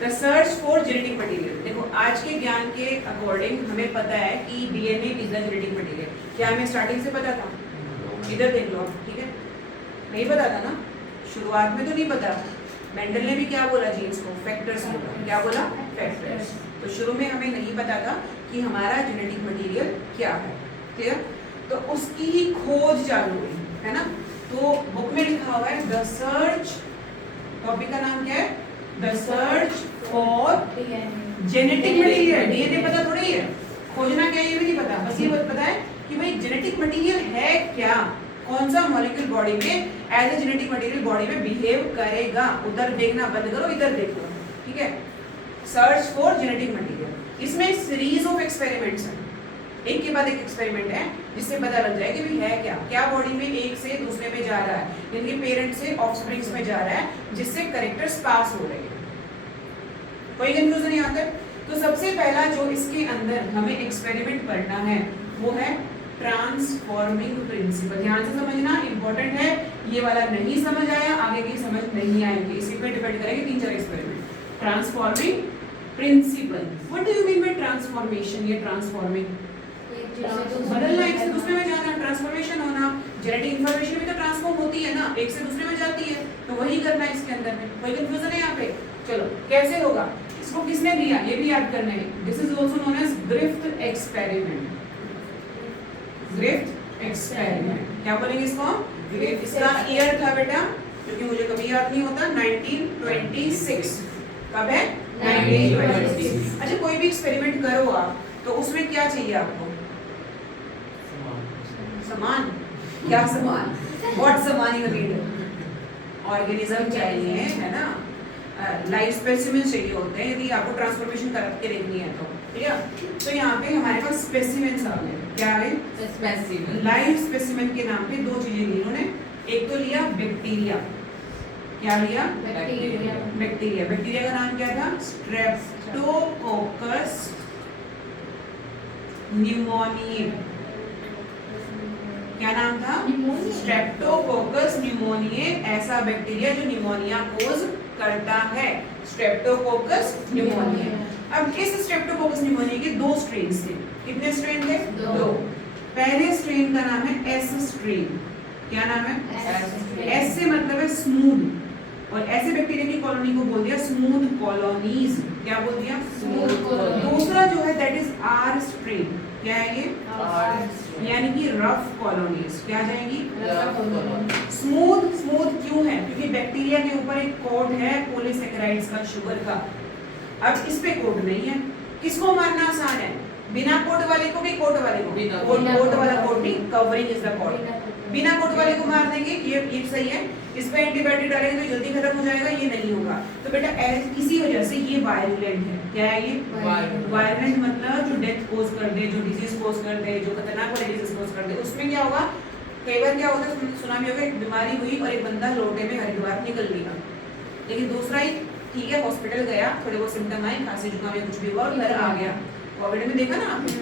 The search for genetic material. देखो आज के ज्ञान के अकॉर्डिंग हमें पता है कि DNA is the genetic material. क्या हमें स्टार्टिंग से पता था? इधर देख लो, ठीक है, नहीं पता था ना, शुरुआत में तो नहीं पता। मेंडल ने भी क्या बोला जीन्स को? फैक्टर्स बोला। क्या बोला? फैक्टर्स। तो शुरू में हमें नहीं पता था कि हमारा जेनेटिक मटेरियल क्या है, क्लियर? तो उसकी ही खोज चालू हुई, है ना। तो बुक में लिखा हुआ है द सर्च, टॉपिक का नाम क्या है? The search for genetic material. DNA पता थोड़ी है, खोजना क्या है ये भी नहीं पता, बस ये पता है कि भाई जेनेटिक मटेरियल है क्या, कौन सा मॉलिक्यूल बॉडी में as a genetic material body में बिहेव करेगा। उधर देखना बंद करो, इधर देखो, ठीक है। सर्च फॉर जेनेटिक मटेरियल, इसमें सीरीज ऑफ एक्सपेरिमेंट्स हैं, एक के बाद एक एक्सपेरिमेंट है जिससे पता लग जाए कि भाई है क्या, क्या बॉडी में एक से दूसरे में जा रहा है, यानी कि पेरेंट से ऑफस्प्रिंग्स में जा रहा है, जिससे कैरेक्टर्स पास हो रहे हैं। कोई कंफ्यूजन नहीं आता? तो सबसे पहला जो इसके अंदर हमें एक्सपेरिमेंट पढ़ना है वो है ट्रांसफॉर्मिंग प्रिंसिपल। ध्यान से समझना, इंपॉर्टेंट है। ये वाला नहीं समझ आया, आगे की समझ नहीं आएगी, इसी पे डिपेंड करेंगे 3-4 experiment. Transforming principle, what do you mean by transformation? ये ट्रांसफॉर्मिंग बदलना, एक से दूसरे में जाना, ट्रांसफॉर्मेशन होना। जेनेटिक इंफॉर्मेशन भी तो ट्रांसफॉर्म होती है ना, एक से दूसरे में जाती है, तो वही करना है इसके अंदर में। कोई कंफ्यूजन है यहाँ पे? चलो कैसे होगा, इसको किसने दिया ये भी याद करना है। This is also known as Griffith experiment. Griffith experiment क्या बोलेंगे इसको? ग्रिफ्थ। इसका ईयर था बेटा, क्योंकि मुझे कभी याद नहीं होता, 1926। कब है? 1926। अच्छा, कोई भी एक्सपेरिमेंट करो आप तो उसमें क्या चाहिए आपको? समान। क्या समान? व्हाट समान यू नीड? ऑर्गेनिज्म चाहिए, है ना, लाइव स्पेसिमेन चाहिए होते हैं यदि आपको ट्रांसफॉर्मेशन करके देखनी है तो, ठीक है। तो यहाँ पे हमारे पास स्पेसिमेन्स आ गए। क्या है? स्पेसिमेन। लाइव स्पेसिमेन के नाम पे दो चीजें ली उन्होंने, एक तो लिया बैक्टीरिया। क्या लिया? बैक्टीरिया। बैक्टीरिया, बैक्टीरिया का नाम क्या था? स्ट्रेप्टोकोकस न्यूमोनिये। क्या नाम था? स्ट्रेप्टोकोकस न्यूमोनिये, ऐसा बैक्टीरिया जो न्यूमोनिया कोज करता है, स्ट्रेप्टोकोकस न्यूमोनिये। अब इस स्ट्रेप्टोकोकस न्यूमोनिये के दो स्ट्रेन थे। कितने स्ट्रेन थे? दो। पहले स्ट्रेन का नाम है एस स्ट्रेन। क्या नाम है? एस से मतलब है स्मूथ, और ऐसे बैक्टीरिया की कॉलोनी को बोल दिया स्मूथ कॉलोनीज। क्या बोल दिया? Smooth colony. दूसरा जो है दैट इज आर स्ट्रेन। क्या है ये? यानी कि रफ कॉलोनीज। क्या जाएंगी? Rough colony. स्मूथ, स्मूथ क्यों है? क्योंकि बैक्टीरिया के ऊपर एक कोट है पॉलीसेकेराइड्स का, शुगर का। अब इस पे कोट नहीं है, किसको मारना आसान है? बिना कोट वाले को कि कोट वाले को? कोट वाला कोट नहीं, कवरिंग इज द कोट। बिना कोट वाले को मार देंगे, ये सही है। इस पे एंटीबायोटिक डालेंगे तो जल्दी खत्म हो जाएगा, ये नहीं होगा। तो बेटा इसी वजह से ये वायरुलेंट है। क्या है ये? वायरुलेंट मतलब जो डेथ कोज कर दे, जो डिजीज कोज कर दे, जो खतरनाक वाले डिजीज कोज कर दे। उसमें क्या होगा, कई बार क्या होता है, सुना भी होगा, एक बीमारी हुई और एक बंदा लोटे में हरिद्वार निकल गया, लेकिन दूसरा ही ठीक है, हॉस्पिटल गया, थोड़े बहुत सिम्टम आए, खांसी जुकाम या कुछ भी हुआ और घर आ गया। कोविड में देखा ना आपने,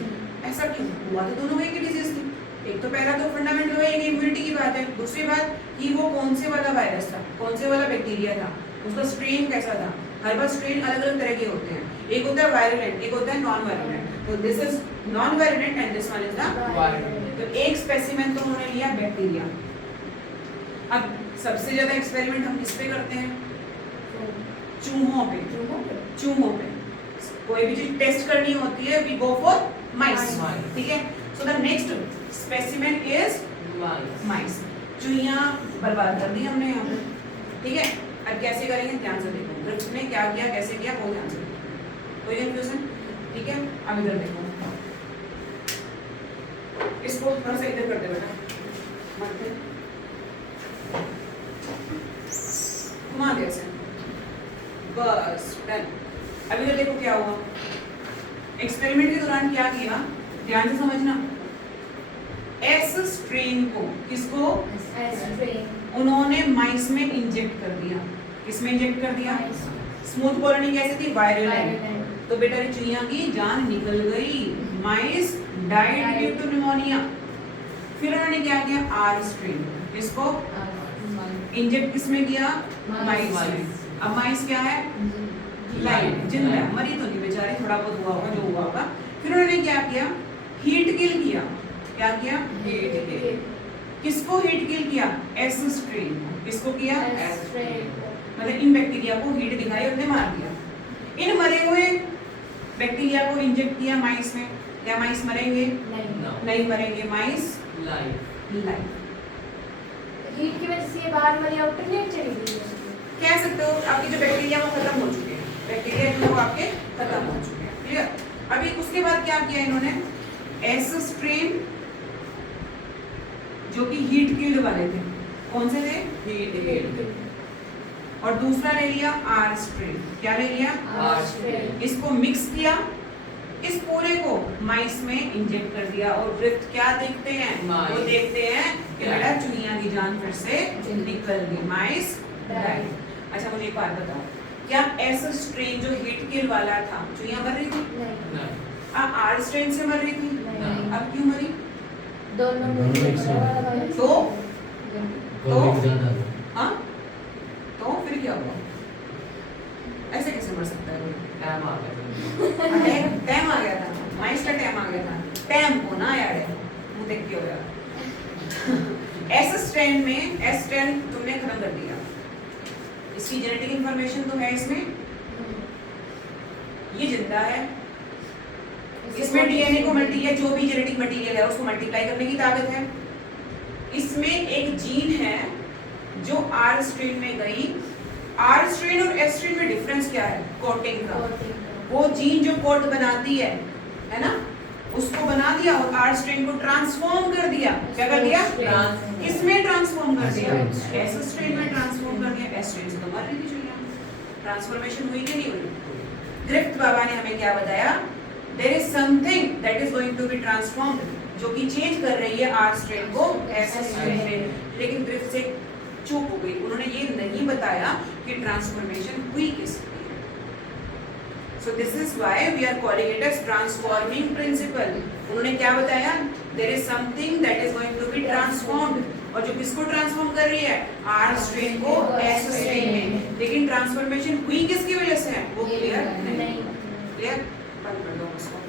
ऐसा क्यों हुआ? तो दोनों एक ही डिजीज थी। एक तो पहला तो फंडामेंटल है, इम्यूनिटी की बात है। दूसरी बात कि वो कौन से वाला वायरस था, कौन से वाला बैक्टीरिया था, उसका स्ट्रेन कैसा था। हर बार स्ट्रेन अलग अलग तरह के होते हैं, एक होता है वायरुलेंट, एक होता है नॉन वायरुलेंट। तो this is non virulent and this one is the virulent. तो एक स्पेसिमेन तो उन्होंने लिया बैक्टीरिया। अब सबसे ज्यादा एक्सपेरिमेंट हम किस पे करते हैं? चूहों पे। चूहों पे कोई भी चीज टेस्ट करनी होती है, वी गो फॉर माइस, ठीक है। So the next specimen is mice. चूहियां बर्बाद कर दी हमने यहाँ पे, ठीक है। अब कैसे करेंगे ध्यान से देखो, ग्रिफ्थ ने क्या किया, कैसे किया, वो ध्यान से देखो। कोई कंफ्यूजन? ठीक है, अब इधर देखो, इसको थोड़ा सा इधर कर दे बेटा, घुमा दे ऐसे, बस डन। अब इधर देखो क्या हुआ। एक्सपेरिमेंट के दौरान क्या किया, ध्यान से समझना। एस स्ट्रेन को, किसको? उन्होंने माइस में इंजेक्ट कर दिया। किसमें इंजेक्ट कर दिया? स्मूथ कॉलोनी कैसे थी? वायरुलेंट। तो बेटा चूहियां की जान निकल गई, माइस डाइड ड्यू टू निमोनिया। फिर उन्होंने क्या किया? आर स्ट्रेन, इसको इंजेक्ट किसमें किया? माइस में। अब माइस क्या है? लाइव, जिंदा, मरी तो नहीं बेचारी, थोड़ा बहुत हुआ होगा जो हुआ होगा। फिर उन्होंने क्या किया, हीट किल किया। क्या किया, हीट किल। किसको हीट किल किया, एस स्ट्रेन। किसको किया, एस स्ट्रेन, मतलब इन बैक्टीरिया को हीट दिखाई, उन्होंने मार दिया। इन मरे हुए बैक्टीरिया को इंजेक्ट किया माइस में, क्या माइस मरेंगे, नहीं मरेंगे, माइस लाइव। हीट की वजह से ये बाहर वाली आउटर लेयर चली गई है। कह सकते हो आपके जो बैक्टीरिया वो खत्म हो चुके हैं, बैक्टीरिया जो वो आपके खत्म हो चुके हैं। क्लियर। अभी उसके बाद क्या किया इन्होंने, एस स्ट्रेन जो कि हीट किल्ड वाले थे, कौन से थे, हीट किल्ड, और दूसरा ले लिया आर स्ट्रेन। क्या ले लिया, आर स्ट्रेन। इसको मिक्स किया, इस पूरे को माइस में इंजेक्ट कर दिया, और ड्रिफ्ट क्या देखते हैं, वो देखते हैं कि बेटा चुहिया की जान फिर से निकल गई, माइस डाइड। अच्छा मुझे एक बात बताओ, क्या एस स्ट्रेन जो हीट किल वाला था, चुहिया मर रही थी, नहीं, आर स्ट्रेन से मर रही थी, नहीं। अब क्यों मरी, दोनों हाँ, तो फिर क्या हुआ, ऐसे कैसे मर सकता है कोई, टाइम आ गया टाइम आ गया था, माइस का टाइम आ गया था, टाइम को ना यार मुंह देख के हो गया। एस स्ट्रेन में एस स्ट्रेन तुमने खत्म कर दिया, इसकी जेनेटिक इंफॉर्मेशन तो है इसमें, ये जिंदा है, इसमें डीएनए को मल्टीप्लाई, जो भी जेनेटिक मटेरियल है उसको मल्टीप्लाई करने की ताकत है। इसमें एक जीन है जो आर स्ट्रेन में गई, आर स्ट्रेन और एस स्ट्रेन में डिफरेंस क्या है, कोटिंग का, वो जीन जो कोट बनाती है ना, उसको बना दिया और आर स्ट्रेन को ट्रांसफॉर्म कर दिया, क्या कर दिया, किसमें ट्रांसफॉर्म कर दिया, एस स्ट्रेन में ट्रांसफॉर्म कर दिया। एस स्ट्रेन से तो मर रही थी चुहिया, ट्रांसफॉर्मेशन हुई कि नहीं हुई, ग्रिफ्ट बाबा ने हमें क्या बताया, there is something that is going to be transformed, जो कि चेंज कर रही है आर स्ट्रेन को एस स्ट्रेन में, लेकिन ग्रिफ्ट से चूक हो गई, उन्होंने ये नहीं बताया कि ट्रांसफॉर्मेशन हुई किसमें। So this is why we are calling it as transforming principle. उन्होंने क्या बताया, there is something that is going to be transformed, और जो किसको ट्रांसफॉर्म कर रही है, आर स्ट्रेन को एस स्ट्रेन में, लेकिन ट्रांसफॉर्मेशन हुई किसकी वजह से है वो क्लियर नहीं, क्लियर, बंद कर दो उसको।